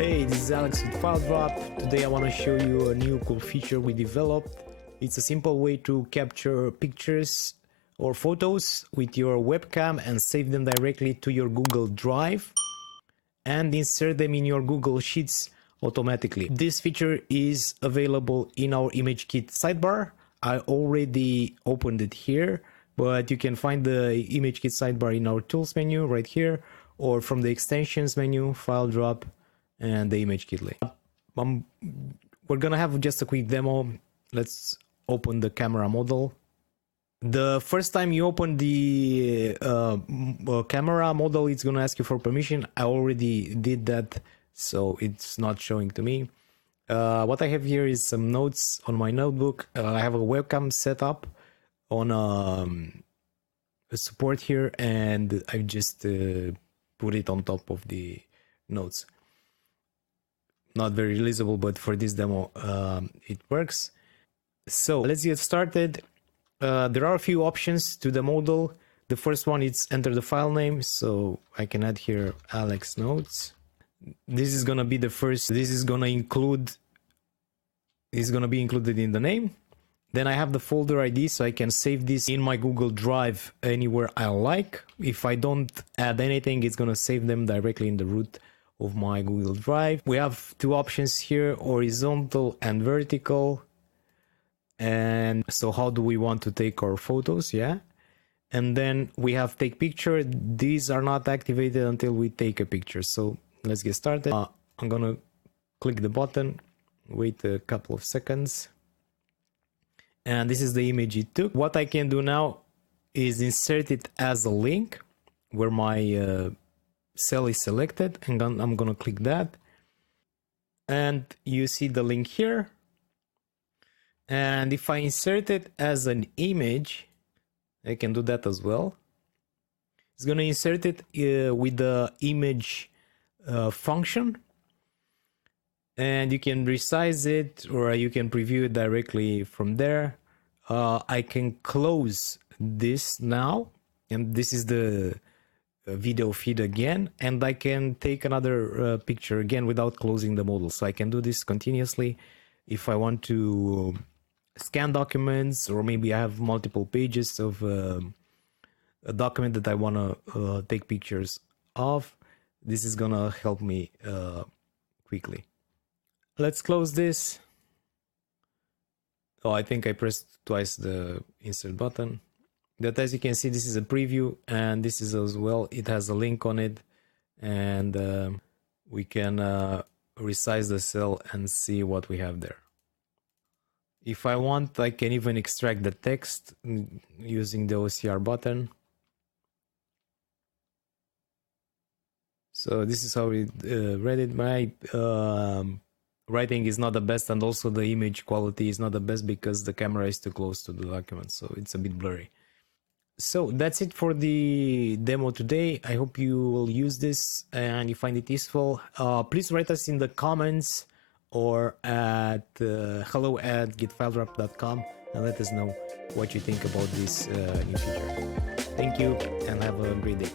Hey, this is Alex with File Drop. Today I want to show you a new cool feature we developed. It's a simple way to capture pictures or photos with your webcam and save them directly to your Google Drive and insert them in your Google Sheets automatically. This feature is available in our image kit sidebar. I already opened it here, but you can find the image kit sidebar in our tools menu right here, or from the extensions menu, file drop, and the image kit link. We're gonna have just a quick demo. Let's open the camera model. The first time you open the camera model, it's gonna ask you for permission. I already did that, so it's not showing to me. What I have here is some notes on my notebook. I have a webcam set up on a support here, and I just put it on top of the notes. Not very realizable, but for this demo it works. So let's get started. There are a few options to the model. The first one is enter the file name, so I can add here Alex Notes. This is gonna be the first. This is gonna be included in the name. Then I have the folder ID, so I can save this in my Google Drive anywhere I like. If I don't add anything, it's gonna save them directly in the root of my Google Drive. We have two options here, horizontal and vertical. And so how do we want to take our photos? Yeah. And then we have take picture. These are not activated until we take a picture. So let's get started. I'm gonna click the button, wait a couple of seconds. And this is the image it took. What I can do now is insert it as a link where my cell is selected, and I'm gonna click that, and you see the link here. And if I insert it as an image, I can do that as well. It's gonna insert it with the image function, and you can resize it or you can preview it directly from there. I can close this now, and this is the video feed again, and I can take another picture again without closing the model. So I can do this continuously if I want to scan documents, or maybe I have multiple pages of a document that I want to take pictures of. This is gonna help me quickly. Let's close this. Oh, I think I pressed twice the insert button. But as you can see, this is a preview, and this is as well. It has a link on it, and we can resize the cell and see what we have there. If I want, I can even extract the text using the OCR button. So this is how we read it. My writing is not the best, and also the image quality is not the best because the camera is too close to the document, so it's a bit blurry. So that's it for the demo today. I hope you will use this and you find it useful. Please write us in the comments or at hello@getfiledrop.com and let us know what you think about this new feature. Thank you and have a great day.